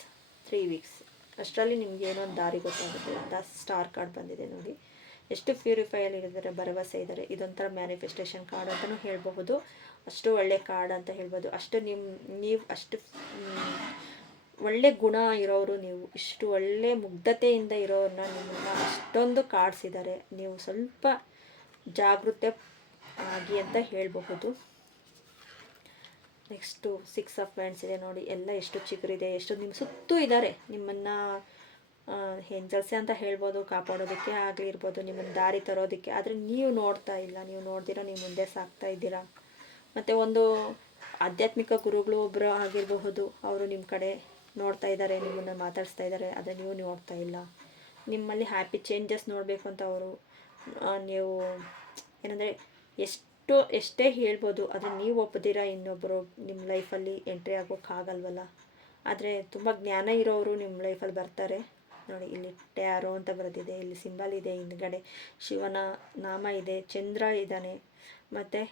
3 ವೀಕ್ಸ್ ಅಷ್ಟರಲ್ಲಿ ನಿಮ್ಗೆ ಏನೋ ಒಂದು ದಾರಿ ಗೊತ್ತಾಗುತ್ತೆ ಅಂತ ಸ್ಟಾರ್ ಕಾರ್ಡ್ ಬಂದಿದೆ ನೋಡಿ. ಎಷ್ಟು ಪ್ಯೂರಿಫೈಯಲ್ಲಿ ಇದ್ದಾರೆ, ಭರವಸೆ ಇದ್ದಾರೆ. ಇದೊಂಥರ ಮ್ಯಾನಿಫೆಸ್ಟೇಷನ್ ಕಾರ್ಡ್ ಅಂತಲೂ ಹೇಳಬಹುದು, ಅಷ್ಟು ಒಳ್ಳೆ ಕಾರ್ಡ್ ಅಂತ ಹೇಳ್ಬೋದು. ಅಷ್ಟು ನೀವು ಅಷ್ಟು ಒಳ್ಳೆ ಗುಣ ಇರೋರು, ನೀವು ಇಷ್ಟು ಒಳ್ಳೆ ಮುಗ್ಧತೆಯಿಂದ ಇರೋರನ್ನ ನಿಮ್ಮನ್ನು ಅಷ್ಟೊಂದು ಕಾಡಿಸಿದ್ದಾರೆ. ನೀವು ಸ್ವಲ್ಪ ಜಾಗೃತೆ ಆಗಿ ಅಂತ ಹೇಳಬಹುದು. ನೆಕ್ಸ್ಟು 6 ಆಫ್ ವ್ಯಾಂಡ್ಸ್ ಇದೆ ನೋಡಿ. ಎಲ್ಲ ಎಷ್ಟು ಚಿಗುರಿದೆ, ಎಷ್ಟು ನಿಮ್ಮ ಸುತ್ತೂ ಇದ್ದಾರೆ. ನಿಮ್ಮನ್ನು ಏಂಜಲ್ಸೆ ಅಂತ ಹೇಳ್ಬೋದು, ಕಾಪಾಡೋದಕ್ಕೆ ಆಗಿರ್ಬೋದು, ನಿಮ್ಮನ್ನು ದಾರಿ ತರೋದಕ್ಕೆ. ಆದರೆ ನೀವು ನೋಡ್ತಾ ಇಲ್ಲ, ನೀವು ನೋಡ್ದಿರ ನೀವು ಮುಂದೆ ಸಾಗ್ತಾ ಇದ್ದೀರಾ. ಮತ್ತು ಒಂದು ಆಧ್ಯಾತ್ಮಿಕ ಗುರುಗಳು ಒಬ್ಬರು ಆಗಿರಬಹುದು, ಅವರು ನಿಮ್ಮ ಕಡೆ ನೋಡ್ತಾ ಇದ್ದಾರೆ, ನಿಮ್ಮನ್ನು ಮಾತಾಡಿಸ್ತಾ ಇದ್ದಾರೆ. ಆದರೆ ನೀವು ನೋಡ್ತಾ ಇಲ್ಲ. ನಿಮ್ಮಲ್ಲಿ ಹ್ಯಾಪಿ ಚೇಂಜಸ್ ನೋಡಬೇಕು ಅಂತ ಅವರು ನೀವು ಏನಂದರೆ ಎಷ್ಟೇ ಹೇಳ್ಬೋದು, ಆದರೆ ನೀವು ಒಪ್ಪದಿರ ಇನ್ನೊಬ್ಬರು ನಿಮ್ಮ ಲೈಫಲ್ಲಿ ಎಂಟ್ರಿ ಆಗೋಕ್ಕಾಗಲ್ವಲ್ಲ. ಆದರೆ ತುಂಬ ಜ್ಞಾನ ಇರೋರು ನಿಮ್ಮ ಲೈಫಲ್ಲಿ ಬರ್ತಾರೆ ನೋಡಿ. ಇಲ್ಲಿ ಟ್ಯಾರೋ ಅಂತ ಬರೆದಿದೆ, ಇಲ್ಲಿ ಸಿಂಬಲ್ ಇದೆ, ಹಿಂದ್ಗಡೆ ಶಿವನ ನಾಮ ಇದೆ, ಚಂದ್ರ ಇದ್ದಾನೆ, ಮತ್ತು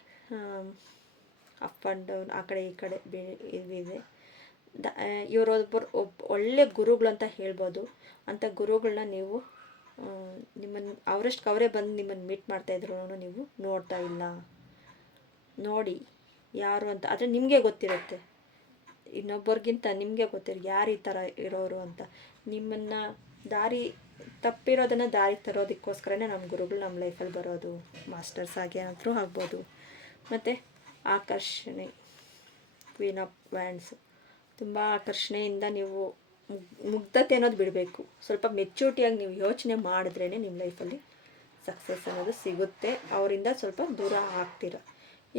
ಅಪ್ ಆ್ಯಂಡ್ ಡೌನ್ ಆ ಕಡೆ ಈ ಕಡೆ ಇವಿದೆ. ಇವರೊಬ್ಬರು ಒಳ್ಳೆ ಗುರುಗಳು ಅಂತ ಹೇಳ್ಬೋದು. ಅಂಥ ಗುರುಗಳನ್ನ ನೀವು ನಿಮ್ಮನ್ನು ಅವರಷ್ಟು ಅವರೇ ಬಂದು ನಿಮ್ಮನ್ನು ಮೀಟ್ ಮಾಡ್ತಾಯಿದ್ರು ನೀವು ನೋಡ್ತಾ ಇಲ್ಲ. ನೋಡಿ ಯಾರು ಅಂತ. ಆದರೆ ನಿಮಗೆ ಗೊತ್ತಿರುತ್ತೆ, ಇನ್ನೊಬ್ಬರಿಗಿಂತ ನಿಮಗೆ ಗೊತ್ತಿರೋ ಯಾರು ಈ ಥರ ಇರೋರು ಅಂತ. ನಿಮ್ಮನ್ನು ತಪ್ಪಿರೋದನ್ನು ದಾರಿ ತರೋದಕ್ಕೋಸ್ಕರನೇ ನಮ್ಮ ಗುರುಗಳು ನಮ್ಮ ಲೈಫಲ್ಲಿ ಬರೋದು. ಮಾಸ್ಟರ್ಸ್ ಆಗಿ ಅಂತೂ ಆಗ್ಬೋದು. ಮತ್ತು ಆಕರ್ಷಣೆ, ಕ್ವೀನ್ ಆಫ್ ವ್ಯಾಂಡ್ಸ್. ತುಂಬ ಆಕರ್ಷಣೆಯಿಂದ ನೀವು ಮುಗ್ಧತೆ ಅನ್ನೋದು ಬಿಡಬೇಕು. ಸ್ವಲ್ಪ ಮೆಚ್ಯೂರಿಟಿಯಾಗಿ ನೀವು ಯೋಚನೆ ಮಾಡಿದ್ರೇ ನಿಮ್ಮ ಲೈಫಲ್ಲಿ ಸಕ್ಸಸ್ ಅನ್ನೋದು ಸಿಗುತ್ತೆ. ಅವರಿಂದ ಸ್ವಲ್ಪ ದೂರ ಆಗ್ತೀರ.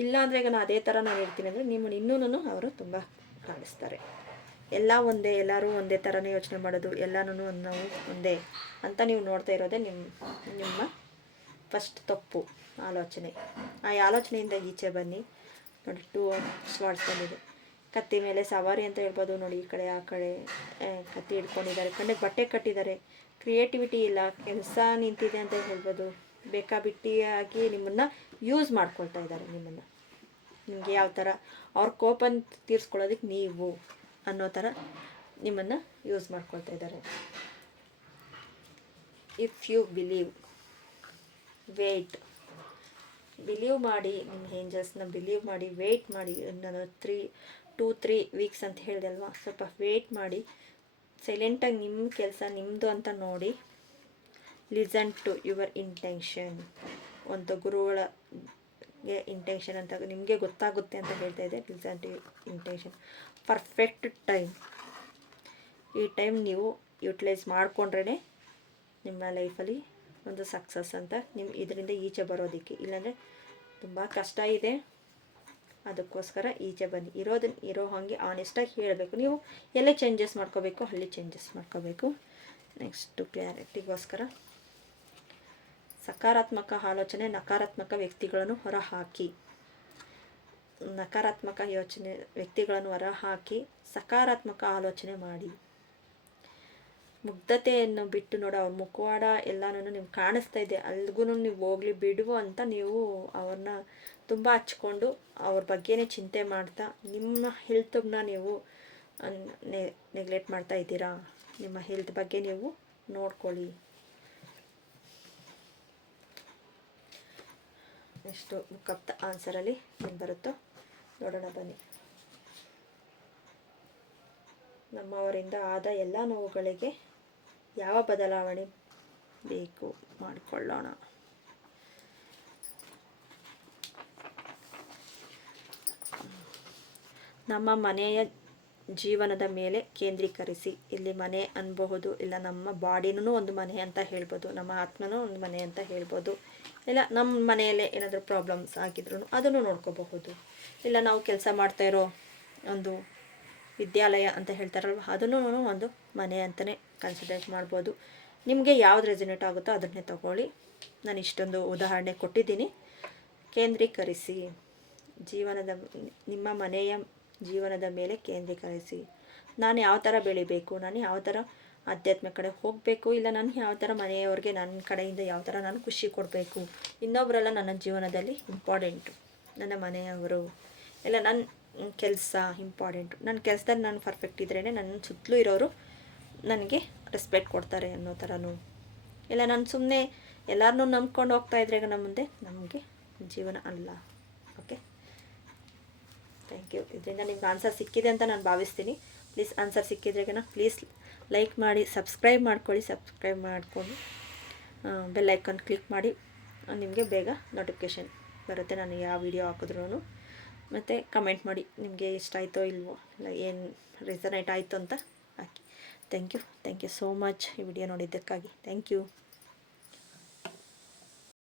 ಇಲ್ಲಾಂದರೆ ಈಗ ನಾನು ಅದೇ ಥರ ನಾನು ಇರ್ತೀನಿ ಅಂದರೆ ನಿಮ್ಮನ್ನು ಇನ್ನೂ ಅವರು ತುಂಬ ಕಾಣಿಸ್ತಾರೆ. ಎಲ್ಲ ಒಂದೇ, ಎಲ್ಲರೂ ಒಂದೇ ಥರನೇ ಯೋಚನೆ ಮಾಡೋದು, ಎಲ್ಲನೂ ನಾವು ಒಂದೇ ಅಂತ ನೀವು ನೋಡ್ತಾ ಇರೋದೇ ನಿಮ್ಮ ಫಸ್ಟ್ ತಪ್ಪು ಆಲೋಚನೆ. ಆ ಆಲೋಚನೆಯಿಂದ ಈಚೆ ಬನ್ನಿ ನೋಡಿ. 2 ಸ್ವಾರ್ಡ್ಸ್ ಬಂದಿದೆ. ಕತ್ತಿ ಮೇಲೆ ಸವಾರಿ ಅಂತ ಹೇಳ್ಬೋದು ನೋಡಿ. ಈ ಕಡೆ ಆ ಕಡೆ ಕತ್ತಿ ಹಿಡ್ಕೊಂಡಿದ್ದಾರೆ, ಕಣ್ಣಿಗೆ ಬಟ್ಟೆ ಕಟ್ಟಿದ್ದಾರೆ. ಕ್ರಿಯೇಟಿವಿಟಿ ಇಲ್ಲ, ಕೆಲಸ ನಿಂತಿದೆ ಅಂತ ಹೇಳ್ಬೋದು. ಬೇಕಾಬಿಟ್ಟಿಯಾಗಿ ನಿಮ್ಮನ್ನು ಯೂಸ್ ಮಾಡ್ಕೊಳ್ತಾ ಇದ್ದಾರೆ. ನಿಮಗೆ ಯಾವ ಥರ ಅವ್ರ ಕೋಪನ ತೀರಿಸ್ಕೊಳ್ಳೋದಕ್ಕೆ ನೀವು ಅನ್ನೋ ಥರ ನಿಮ್ಮನ್ನು ಯೂಸ್ ಮಾಡ್ಕೊಳ್ತಾ ಇದ್ದಾರೆ. ಇಫ್ ಯು ಬಿಲೀವ್, ಬಿಲೀವ್ ಮಾಡಿ, ನಿಮ್ಮ ಏಂಜಲ್ಸ್ನ ಬಿಲೀವ್ ಮಾಡಿ, ವೆಯ್ಟ್ ಮಾಡಿ. ನಾನು 2-3 ವೀಕ್ಸ್ ಅಂತ ಹೇಳಿದೆ ಅಲ್ವಾ, ಸ್ವಲ್ಪ ವೆಯ್ಟ್ ಮಾಡಿ, ಸೈಲೆಂಟಾಗಿ ನಿಮ್ಮ ಕೆಲಸ ನಿಮ್ಮದು ಅಂತ ನೋಡಿ. Listen to your intention. ಒಂದು ಗುರುಗಳಿಗೆ ಇಂಟೆನ್ಷನ್ ಅಂತ ನಿಮಗೆ ಗೊತ್ತಾಗುತ್ತೆ ಅಂತ ಹೇಳ್ತಾ ಇದೆ. Listen to intention. Perfect time. ಈ ಟೈಮ್ ನೀವು ಯುಟಿಲೈಸ್ ಮಾಡಿಕೊಂಡ್ರೇ ನಿಮ್ಮ ಲೈಫಲ್ಲಿ ಒಂದು ಸಕ್ಸಸ್ ಅಂತ ಇದರಿಂದ ಈಚೆ ಬರೋದಕ್ಕೆ. ಇಲ್ಲಾಂದರೆ ತುಂಬ ಕಷ್ಟ ಇದೆ. ಅದಕ್ಕೋಸ್ಕರ ಈಚೆ ಬನ್ನಿ. ಇರೋ ಹಾಗೆ ಆನೆಸ್ಟಾಗಿ ಹೇಳಬೇಕು. ನೀವು ಎಲ್ಲೇ ಚೇಂಜಸ್ ಮಾಡ್ಕೋಬೇಕು ಅಲ್ಲಿ ಚೇಂಜಸ್ ಮಾಡ್ಕೋಬೇಕು. ನೆಕ್ಸ್ಟು ಕ್ಲಾರಿಟಿಗೋಸ್ಕರ ಸಕಾರಾತ್ಮಕ ಆಲೋಚನೆ, ನಕಾರಾತ್ಮಕ ವ್ಯಕ್ತಿಗಳನ್ನು ಹೊರಹಾಕಿ. ನಕಾರಾತ್ಮಕ ವ್ಯಕ್ತಿಗಳನ್ನು ಹೊರಹಾಕಿ ಸಕಾರಾತ್ಮಕ ಆಲೋಚನೆ ಮಾಡಿ. ಮುಗ್ಧತೆಯನ್ನು ಬಿಟ್ಟು ನೋಡಿ, ಅವ್ರ ಮುಖವಾಡ ಎಲ್ಲನೂ ನಿಮ್ಗೆ ಕಾಣಿಸ್ತಾ ಇದೆ, ಅಲ್ಲಿಗೂ ನೀವು ಹೋಗ್ಲಿ ಬಿಡುವ ಅಂತ ನೀವು ಅವ್ರನ್ನ ತುಂಬ ಹಚ್ಕೊಂಡು ಅವ್ರ ಬಗ್ಗೆನೇ ಚಿಂತೆ ಮಾಡ್ತಾ ನಿಮ್ಮ ಹೆಲ್ತನ್ನ ನೀವು ನೆಗ್ಲೆಕ್ಟ್ ಮಾಡ್ತಾ ಇದ್ದೀರಾ. ನಿಮ್ಮ ಹೆಲ್ತ್ ಬಗ್ಗೆ ನೀವು ನೋಡ್ಕೊಳ್ಳಿ. ಎಷ್ಟು ಕಪ್ತ ಆನ್ಸರಲ್ಲಿ ಏನು ಬರುತ್ತೋ ನೋಡೋಣ ಬನ್ನಿ. ನಮ್ಮವರಿಂದ ಆದ ಎಲ್ಲ ನೋವುಗಳಿಗೆ ಯಾವ ಬದಲಾವಣೆ ಬೇಕು ಮಾಡಿಕೊಳ್ಳೋಣ. ನಮ್ಮ ಮನೆಯ ಜೀವನದ ಮೇಲೆ ಕೇಂದ್ರೀಕರಿಸಿ. ಇಲ್ಲಿ ಮನೆ ಅನ್ಬಹುದು, ಇಲ್ಲ ನಮ್ಮ ಬಾಡಿನೂ ಒಂದು ಮನೆ ಅಂತ ಹೇಳ್ಬೋದು, ನಮ್ಮ ಆತ್ಮನೂ ಒಂದು ಮನೆ ಅಂತ ಹೇಳ್ಬೋದು. ಇಲ್ಲ ನಮ್ಮ ಮನೆಯಲ್ಲೇ ಏನಾದರೂ ಪ್ರಾಬ್ಲಮ್ಸ್ ಆಗಿದ್ರು ಅದನ್ನು ನೋಡ್ಕೋಬಹುದು. ಇಲ್ಲ ನಾವು ಕೆಲಸ ಮಾಡ್ತಾ ಇರೋ ಒಂದು ವಿದ್ಯಾಲಯ ಅಂತ ಹೇಳ್ತಾರಲ್ವ, ಅದನ್ನು ಒಂದು ಮನೆ ಅಂತಲೇ ಕನ್ಸಿಡರ್ ಮಾಡ್ಬೋದು. ನಿಮಗೆ ಯಾವ್ದು ರೆಸಿನೇಟ್ ಆಗುತ್ತೋ ಅದನ್ನೇ ತಗೊಳ್ಳಿ. ನಾನು ಇಷ್ಟೊಂದು ಉದಾಹರಣೆ ಕೊಟ್ಟಿದ್ದೀನಿ. ಕೇಂದ್ರೀಕರಿಸಿ. ನಿಮ್ಮ ಮನೆಯ ಜೀವನದ ಮೇಲೆ ಕೇಂದ್ರೀಕರಿಸಿ. ನಾನು ಯಾವ ಥರ ಬೆಳಿಬೇಕು, ನಾನು ಯಾವ ಥರ ಆಧ್ಯಾತ್ಮ ಕಡೆ ಹೋಗಬೇಕು, ಇಲ್ಲ ನಾನು ಯಾವ ಥರ ಮನೆಯವ್ರಿಗೆ ನನ್ನ ಕಡೆಯಿಂದ ಯಾವ ಥರ ನಾನು ಖುಷಿ ಕೊಡಬೇಕು. ಇನ್ನೊಬ್ಬರೆಲ್ಲ ನನ್ನ ಜೀವನದಲ್ಲಿ ಇಂಪಾರ್ಟೆಂಟು, ನನ್ನ ಮನೆಯವರು. ಇಲ್ಲ ಕೆಲಸ ಇಂಪಾರ್ಟೆಂಟು. ನನ್ನ ಕೆಲಸದಲ್ಲಿ ನಾನು ಪರ್ಫೆಕ್ಟ್ ಇದ್ರೇ ನನ್ನ ಸುತ್ತಲೂ ಇರೋರು ನನಗೆ ರೆಸ್ಪೆಕ್ಟ್ ಕೊಡ್ತಾರೆ ಅನ್ನೋ ಥರನೂ. ಇಲ್ಲ ನಾನು ಸುಮ್ಮನೆ ಎಲ್ಲರನ್ನೂ ನಂಬ್ಕೊಂಡು ಹೋಗ್ತಾಯಿದ್ರೆ ನಮ್ಮ ಮುಂದೆ ನಮಗೆ ಜೀವನ ಅಲ್ಲ. Okay, thank you. ಇದರಿಂದ ನಿಮ್ಗೆ ಆನ್ಸರ್ ಸಿಕ್ಕಿದೆ ಅಂತ ನಾನು ಭಾವಿಸ್ತೀನಿ. ಪ್ಲೀಸ್ ಆನ್ಸರ್ ಸಿಕ್ಕಿದ್ರೆಗನ ಪ್ಲೀಸ್ ಲೈಕ್ ಮಾಡಿ, ಸಬ್ಸ್ಕ್ರೈಬ್ ಮಾಡ್ಕೊಳ್ಳಿ. ಸಬ್ಸ್ಕ್ರೈಬ್ ಮಾಡಿಕೊಂಡು ಬೆಲ್ ಐಕಾನ್ ಕ್ಲಿಕ್ ಮಾಡಿ, ನಿಮಗೆ ಬೇಗ ನೋಟಿಫಿಕೇಷನ್ ಬರುತ್ತೆ ನಾನು ಯಾವ ವಿಡಿಯೋ ಹಾಕಿದ್ರೂ. ಮತ್ತು ಕಮೆಂಟ್ ಮಾಡಿ ನಿಮಗೆ ಇಷ್ಟ ಆಯಿತೋ ಇಲ್ವೋ, ಇಲ್ಲ ಏನು ರೆಸನೇಟ್ ಆಯಿತು ಅಂತ ಹಾಕಿ. ಥ್ಯಾಂಕ್ ಯು ಸೋ ಮಚ್ ಈ ವಿಡಿಯೋ ನೋಡಿದ್ದಕ್ಕಾಗಿ. Thank you.